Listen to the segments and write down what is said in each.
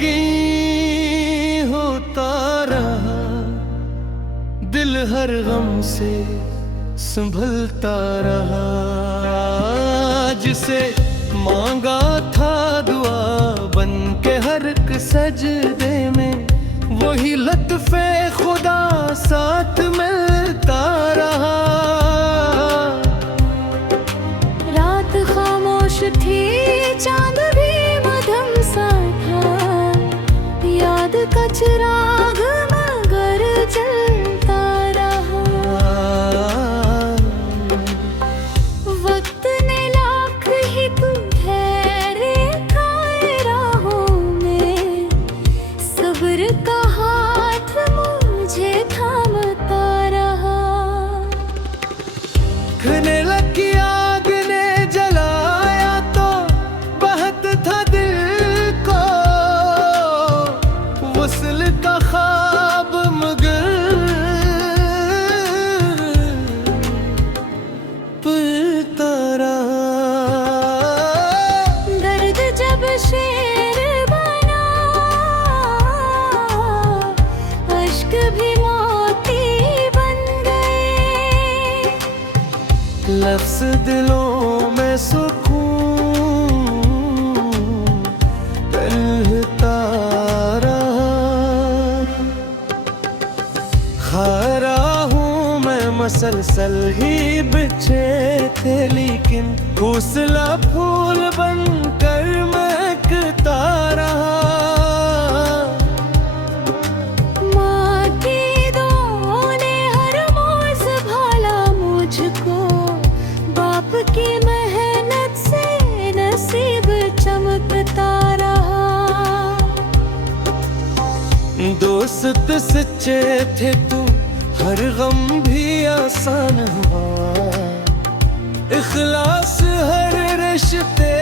जिंदगी होता रहा, दिल हर गम से संभलता रहा। जिसे मांगा था दुआ बन के हर एक सजदे में, वही लत्फ़े खुदा साथ मिलता रहा। रात खामोश थी, चांद भी मध्यम सा था, याद का चिराग मगर जलता रहा। वक्त ने लाख ही तू ठहरे खाए राहों में, सब्र का हाथ मुझे थामता रहा। घने लगी आग ने जलाया तो बहत था दिल को, वसल का ख्वाब मगर पलता रहा। दर्द जब शेर बना, अश्क भी मोती बन गए। लफ्ज़ दिलों में सुकून रहता रहा। खारा हूँ मैं मसलसल ही बिछे थे, लेकिन घोंसला फूल बनकर महकता रहा। माँ की दुआओं ने हर मोज भाला मुझको, बाप की मेहनत से नसीब चमकता रहा। दोस्त सच्चे थे तू, हर गम भी आसान हुआ। इखलास हर रिश्ते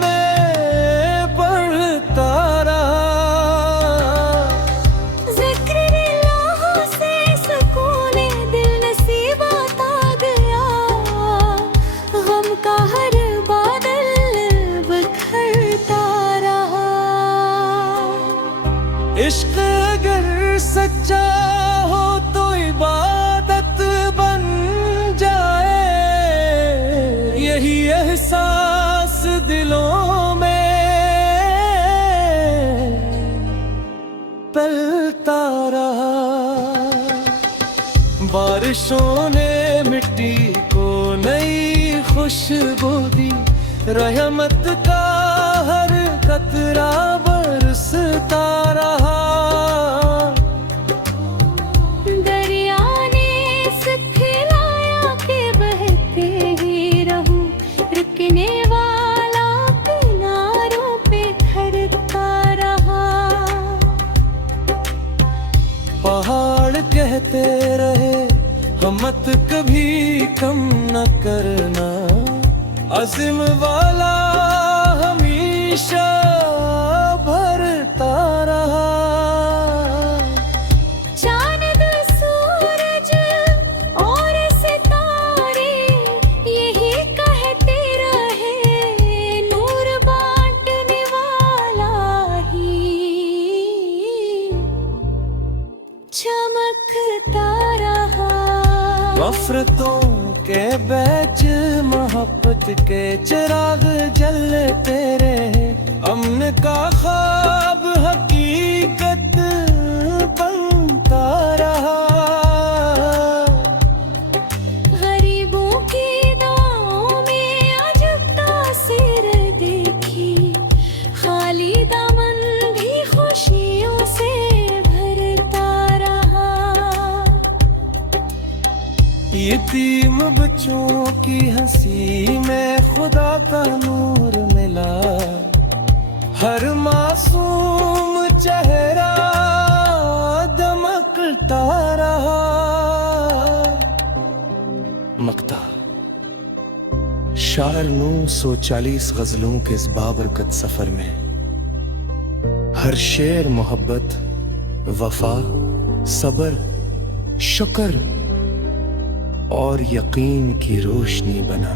में बढ़ता रहा। ज़िक्र इलाहों से सुकून दिल नसीबात आ गया, गम का हर बादल बिखरता रहा। इश्क अगर सच्चा हो तो इबादत बन जाए, यही एहसास दिलों में पलता रहा। बारिशों ने मिट्टी को नई खुशबू दी, रहमत का हर कतरा बरसता रहा। दरिया ने सिखलाया कि बहते ही रहूं, रुकने वाला किनारों पे ठहरता रहा। पहाड़ कहते रहे हिम्मत कभी कम न करना, अज़्म वाला हमेशा भरता रहा। चांद सूरज और सितारे यही कहते रहे, नूर बांटने वाला ही चमकता रहा। नफरतों के बैच मोहब्बत के चिराग जलते रहे, अमन का ख्वाब हकीकत बनता रहा। गरीबों की दुआओं में अजब तासीर देखी, खाली दामन भी खुशियों से भरता रहा। यतीम बच्चों की हंसी में खुदा का नूर मिला, हर मासूम चेहरा दमकता रहा। मक्ता शायर 940 गजलों के इस बाबरकत सफर में, हर शेर मोहब्बत, वफा, सबर, शुक्र और यकीन की रोशनी बना।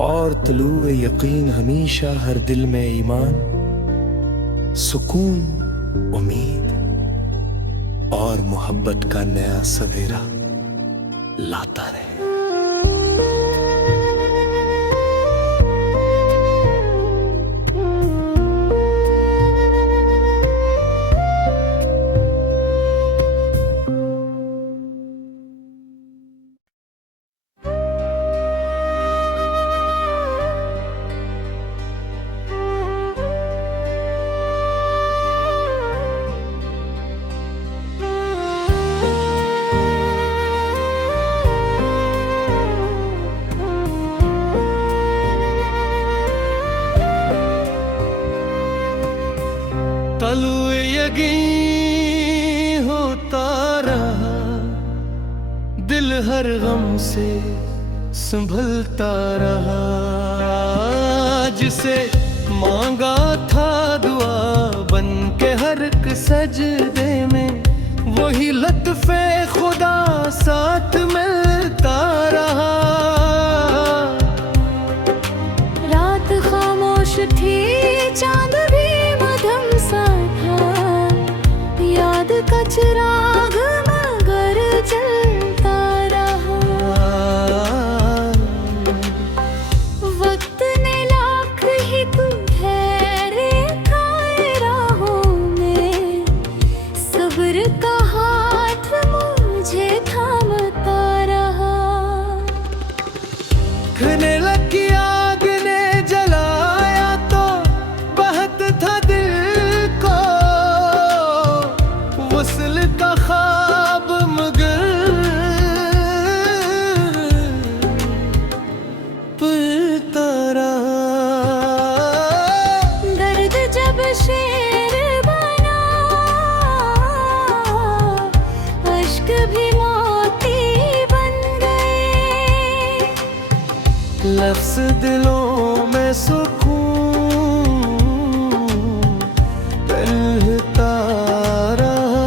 और तुलूए यकीन हमेशा हर दिल में ईमान, सुकून, उम्मीद और मोहब्बत का नया सवेरा लाता रहे। तलु यकीन होता रहा, दिल हर गम से संभलता रहा। जिसे मांगा था दुआ बन के हर एक सजदे में, वही लत्फ़े खुदा साथ मिलता रहा। रात खामोश थी, चांद भी मधम सा था, याद का चिराग मगर जलता रहा। वक्त ने लाख ही तू ठहरे खाए राहों में, सब्र का हाथ मुझे थामता रहा। घने लगी आग ने जलाया तो बहत था दिल को, वस्ल का ख्वाब मगर पलता रहा। दर्द जब शेर बना, अश्क भी मोती बन गए। लफ्ज़ दिलों में सुकून रहता रहा।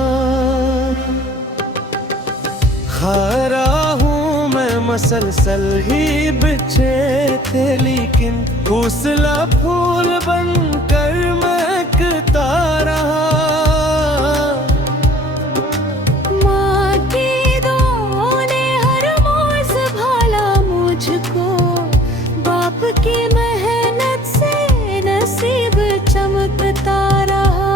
खारा हूँ मैं मसलसल ही बिछे थे, लेकिन हौसला फूल बनकर महकता रहा। माँ की दुआओं ने हर मोड़ संभाला मुझको, बाप की मेहनत से नसीब चमकता रहा।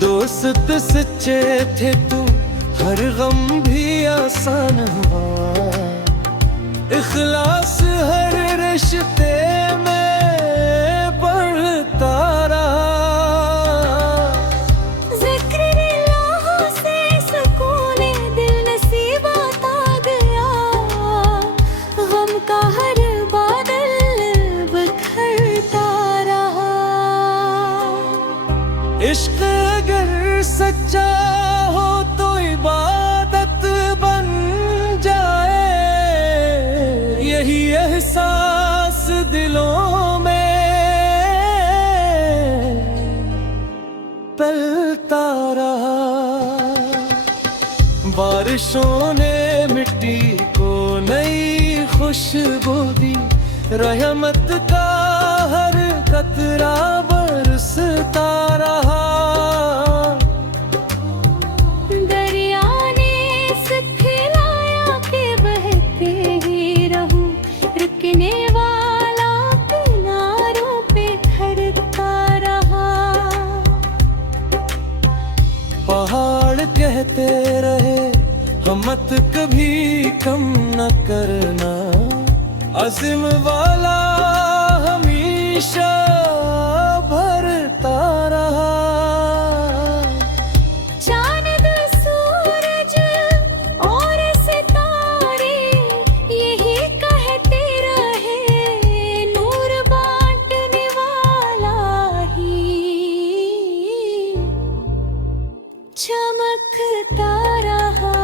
दोस्त सच्चे थे तू, हर गम भी आसान हुआ। इखलास हर रिश्ते में बढ़ता रहा। ज़िक्र राहों से सुकून दिल नसीब आता गया, गम का हर बादल बिखरता रहा। इश्क अगर सच्चा हो तो इबादत बन जाए, यही एहसास दिलों में पलता रहा। बारिशों ने मिट्टी को नई खुशबू दी, रहमत का हर कतरा बरसता रहा। दरिया ने सिखलाया कि बहते ही रहूं, रुकने वाला किनारों पे ठहरता रहा। पहाड़ कहते रहे हिम्मत कभी कम न करना, अज़्म वाला हमेशा भरता रहा। चांद सूरज और सितारे यही कहते रहे, नूर बांटने वाला ही चमकता रहा।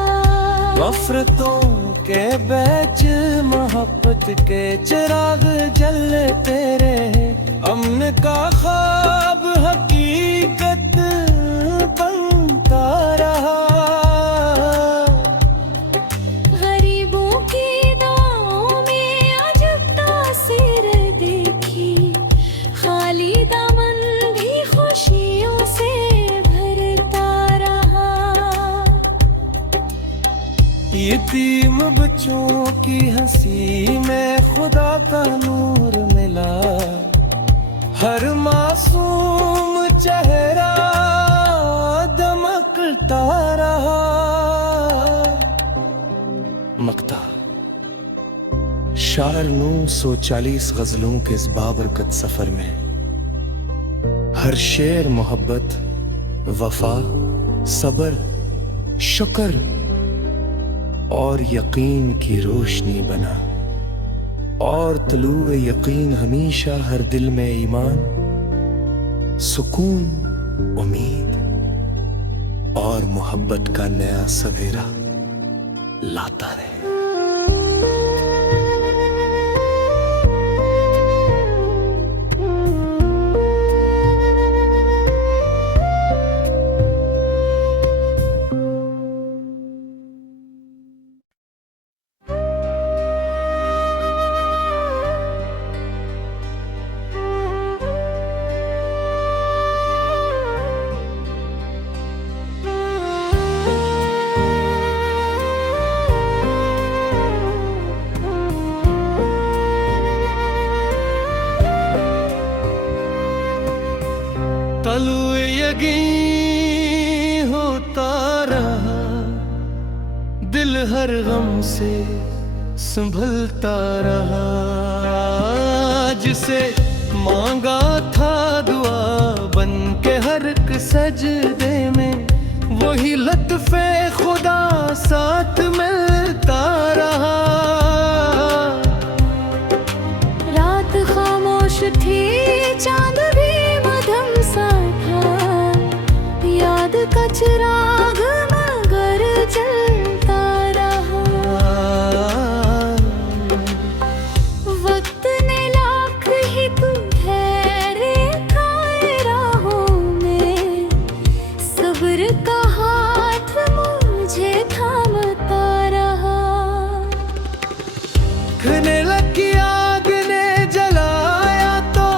नफरतों के बैच मोहब्बत के चिराग जलते रहे, अमन का ख्वाब हकीकत बनता रहा। गरीबों की दुआओं में अजब तासीर देखी, खाली यतीम बच्चों की हंसी में खुदा का नूर मिला, हर मासूम चेहरा दमकता रहा। मक्ता शायर 940 गजलों के इस बाबरकत सफर में हर शेर मोहब्बत, वफा, सबर, शुक्र और यकीन की रोशनी बना। और तलुए यकीन हमेशा हर दिल में ईमान, सुकून, उम्मीद और मोहब्बत का नया सवेरा लाता रहे। तलुए यकीन होता रहा, दिल हर गम से संभलता रहा। जिसे मांगा था दुआ बन के हर एक सजदे में, वही लत्फ़े खुदा साथ मिलता रहा। रात खामोश थी, चांद भी मधम सा था, याद का चिराग मगर जलता रहा। वक्त ने लाख ही तू ठहरे खाए राहों में, सब्र का हाथ मुझे थामता रहा। घने लगी आग ने जलाया तो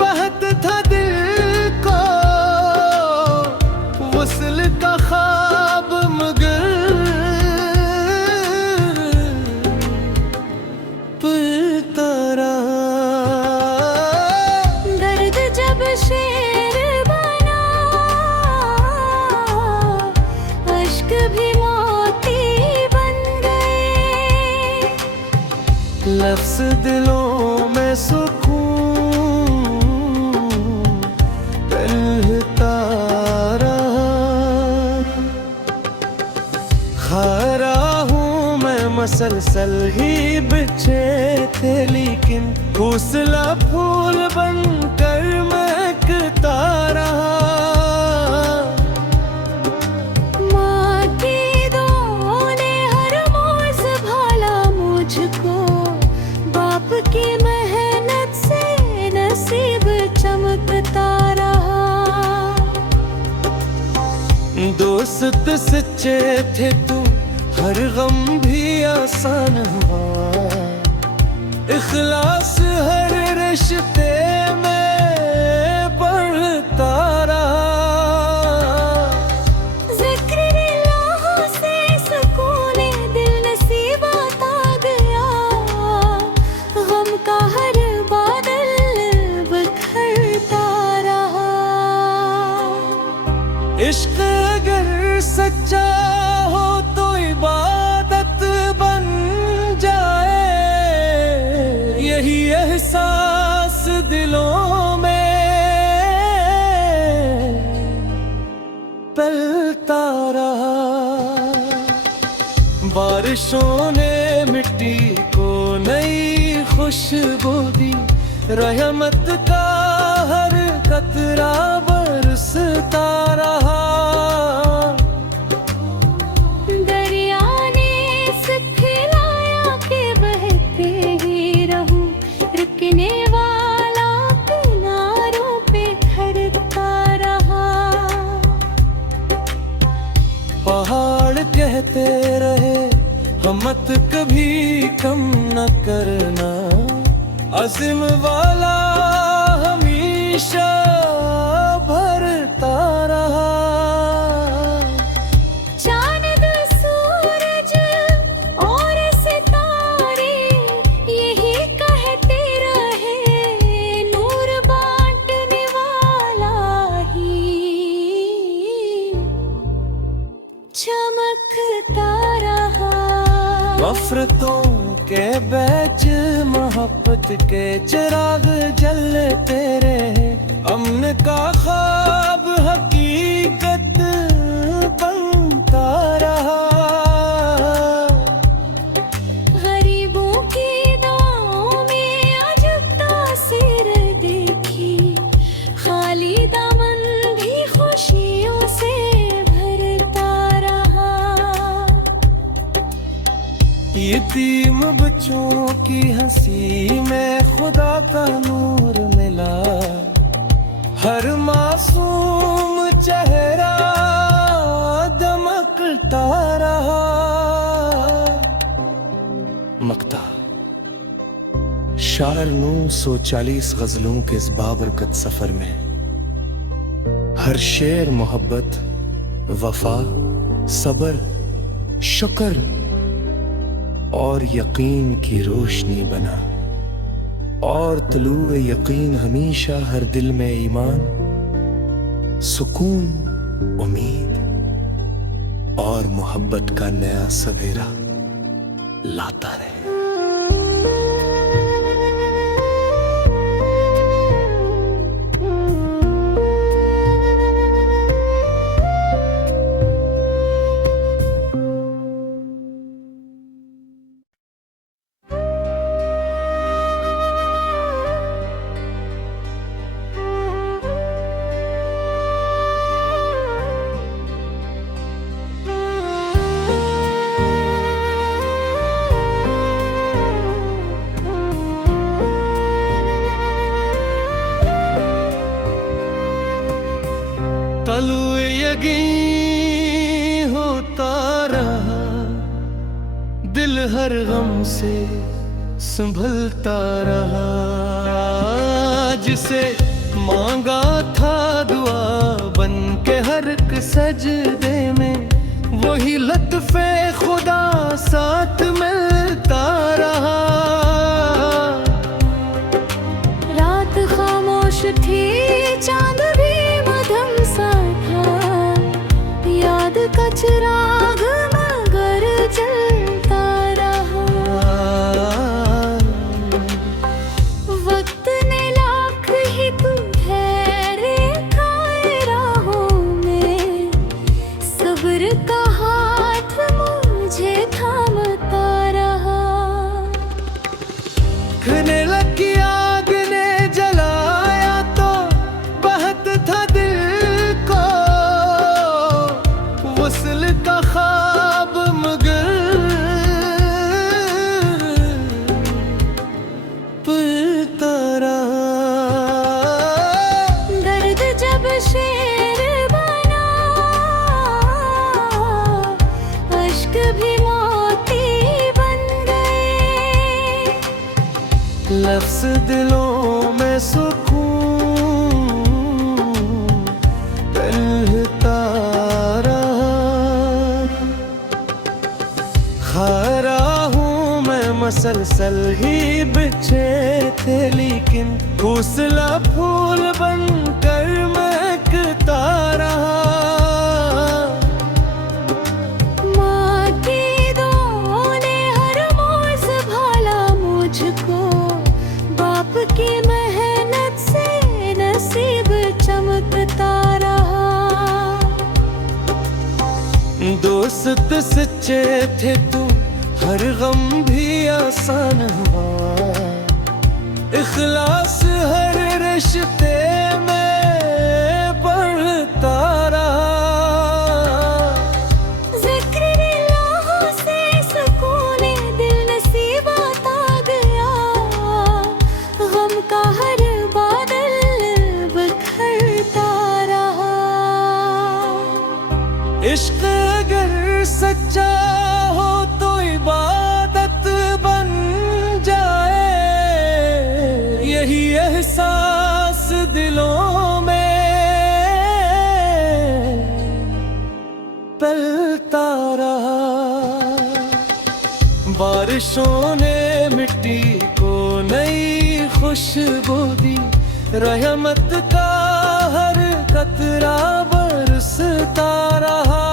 बहत था दिल को, वस्ल का ख्वाब मगर पलता रहा। दर्द जब शेर बना, अश्क भी मोती बन गए। लफ्ज़ दिलों में सुकून रहता रहा। खारा हूँ मैं मसलसल ही बिछे थे, लेकिन हौसला फूल बनकर महकता रहा। माँ की दुआओं ने हर मोड़ संभाला मुझको, बाप की मेहनत से नसीब चमकता रहा। दोस्त सच्चे थे तू, हर गम भी आसान हुआ। इखलास हर रिश्ते में बढ़ता रहा। ज़िक्र राहों से सुकून दिल नसीबात आ गया, गम का हर बादल बिखरता रहा। इश्क अगर सच्चा हो तो इबादत बन जाए, यही एहसास दिलों में पलता रहा। बारिशों ने मिट्टी को नई खुशबू दी, रहमत का हर कतरा बरसता रहा। दरिया ने सिखलाया कि बहते ही रहूं, रुकने वाला किनारों पे खड़ता रहा। पहाड़ कहते रहे हिम्मत कभी कम न करना, अज़्म वाला हमेशा भरता रहा। चांद सूरज चमकता रहा। नफरतों के बैच मोहब्बत के चिराग जलते रहे, अमन का ख्वाब हकीकत बनता रहा। गरीबों की दुआओं में अजब तासीर देखी, खाली दामन भी खुशियों से भरता रहा। यतीम बच्चों की हंसी में खुदा का नूर मिला, हर मासूम चेहरा दमकता रहा। मक्ता शायर 940 गजलों के इस बाबरकत सफर में हर शेर मोहब्बत, वफा, सबर, शुक्र और यकीन की रोशनी बना। और तुलूए यकीन हमेशा हर दिल में ईमान, सुकून, उम्मीद और मोहब्बत का नया सवेरा लाता रहे। तलुए यकीन होता रहा, दिल हर गम से संभलता रहा। जिसे मांगा था दुआ बन के हर एक सजदे में, वही लत्फ़े खुदा साथ मिलता रहा। रात खामोश थी, चांद भी मधम सा था, याद का चिराग मगर जलता रहा। वक्त ने लाख ही तू ठहरे खाए राहों में, सब्र का हाथ मुझे थामता रहा। घने लगी आग ने जलाया तो बहत था दिल को, वस्ल का ख्वाब मगर पलता रहा। दर्द जब शेर बना, अश्क भी मोती बन गए। लफ्ज़ दिलों में सुकून रहता रहा। खारा हूँ मैं मसलसल ही बिछे थे, लेकिन हौसला फूल बनकर महकता रहा। माँ की दुआओं ने हर मोड़ संभाला मुझको, बाप की मेहनत से नसीब चमकता रहा। दोस्त सच्चे थे तू, हर गम भी आसान हुआ। इखलास हर रिश्ते में बढ़ता रहा। ज़िक्र इलाहों से सुकून दिल नसीबात आ गया, गम का हर बादल बिखरता रहा। इश्क अगर सच्चा हो तो इबादत बन जाए, यही एहसास दिलों में पलता रहा। बारिशों ने मिट्टी को नई खुशबू दी, रहमत का हर कतरा बरसता रहा।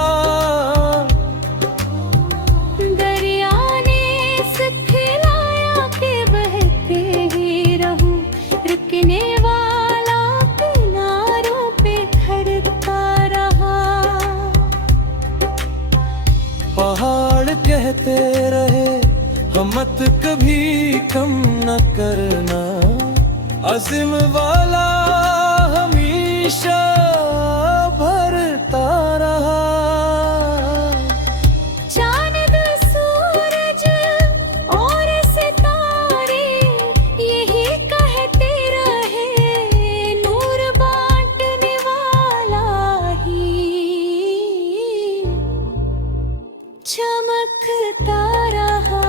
क्षण कहते रहे हिम्मत कभी कम न करना, अज़्म वाला हमेशा भरता रहा। चांद सूरज और सितारे यही कहते रहे, नूर बांटने वाला ही चमकता रहा।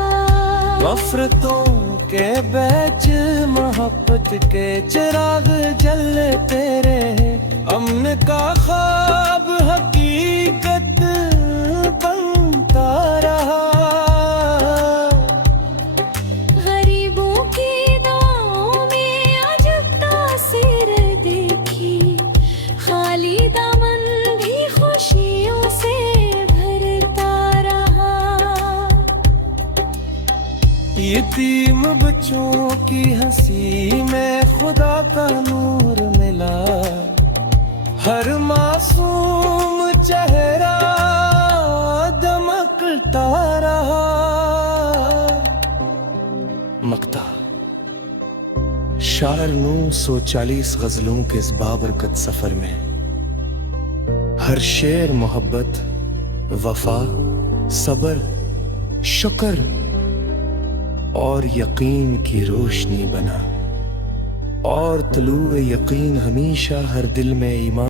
नफरतों के बैच मोहब्बत के चिराग जलते रहे, अमन का ख्वाब हकीकत बनता रहा। गरीबों की दुआओं में अजब तासीर देखी, खाली दामन भी खुशियों से भरता रहा। यतीम बच्चों की हंसी में खुदा का नूर मिला, हर मासूम चेहरा दमकता रहा। मक्ता शायर 940 गजलों के इस बाबरकत सफर में हर शेर मोहब्बत, वफा, सबर, शुक्र और यकीन की रोशनी बना, और तुलूए यकीन हमेशा हर दिल में ईमान